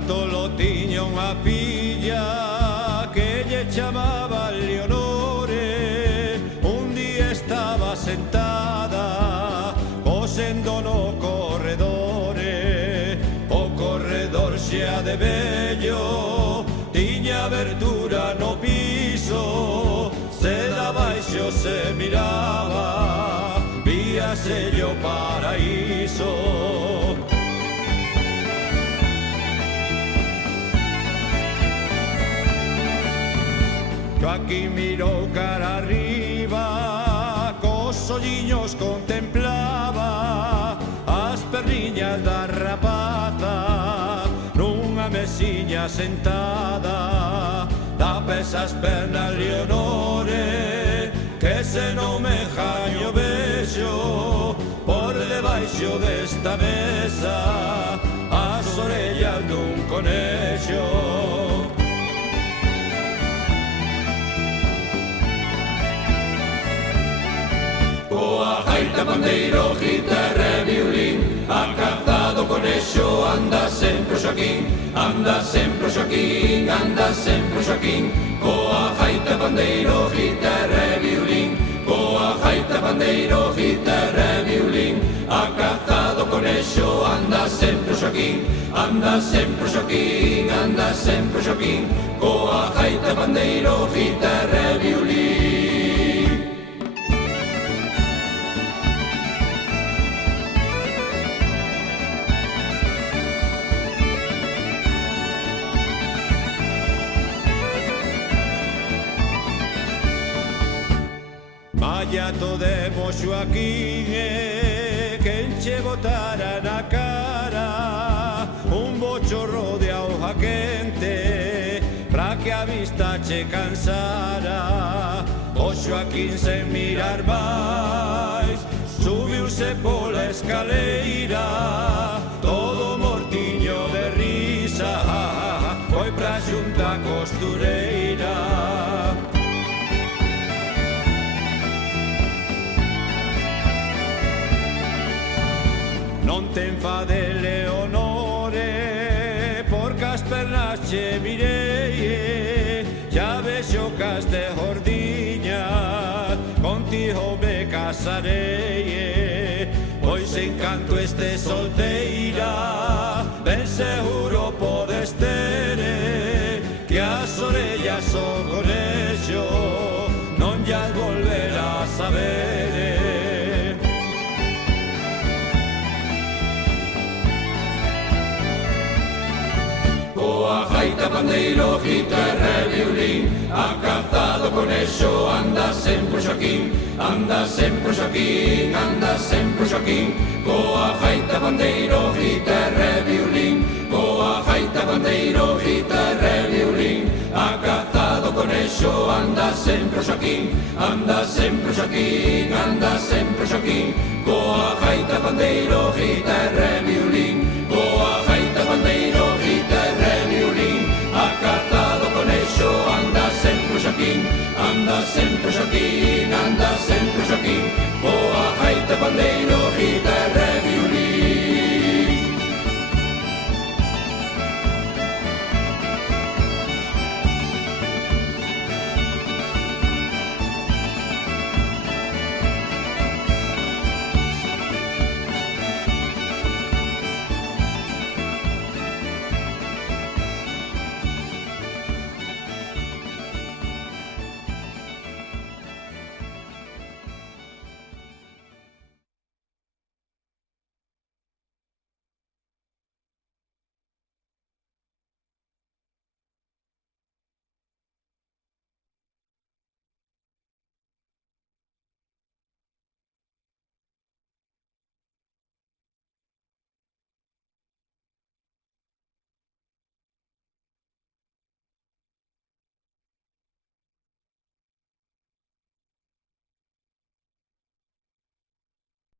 Bartolo tiña unha filla que lle chamaba Leonore. Un día estaba sentada cosendo no corredore. O corredor xa de vello tiña abertura no piso, se da baixo se miraba, víaselle o paraíso. Joaquín mirou cara arriba, cos olliños contemplaba as perniñas da rapaza nunha mesiña sentada. Da pes as pernas Leonore, que se non me jaño vexo por debaixo desta mesa as orellas dun conexo. Coa gaita, pandeiro, guitarra e violín, a cazado conexo anda sempre o Xoaquín, anda sempre o Xoaquín, anda sempre o Xoaquín. Coa gaita, pandeiro, guitarra e violín, coa gaita, pandeiro, guitarra e violín, a cazado conexo anda sempre o Xoaquín, anda sempre o Xoaquín, anda sempre o Xoaquín. Coa gaita, pandeiro, guitarra e violín. Vaya todemos Xoaquín, que enche botara na cara un bochorro de auga quente pra que a vista che cansara. O Xoaquín sen mirar máis subiuse pola escaleira, todo mortiño de risa, foi pra xunta costureira. Non te enfade Leonore, porque as pernas che mirei, xa vexo que as de gordiñas, contigo me casarei. Pois en canto este solteira, ben seguro podes ter, que as orellas son conexo, non llas volverás a ver. Coa gaita, pandeiro, guitarra e violín, a cazado conexo anda sempre o Xoaquín, anda sempre o Xoaquín, anda sempre o Xoaquín. Coa gaita, pandeiro, guitarra e violín, coa gaita, pandeiro, guitarra e violín, a cazado conexo anda sempre o Xoaquín, anda sempre o Xoaquín, anda sempre o Xoaquín. Coa gaita, pandeiro, guitarra e violín.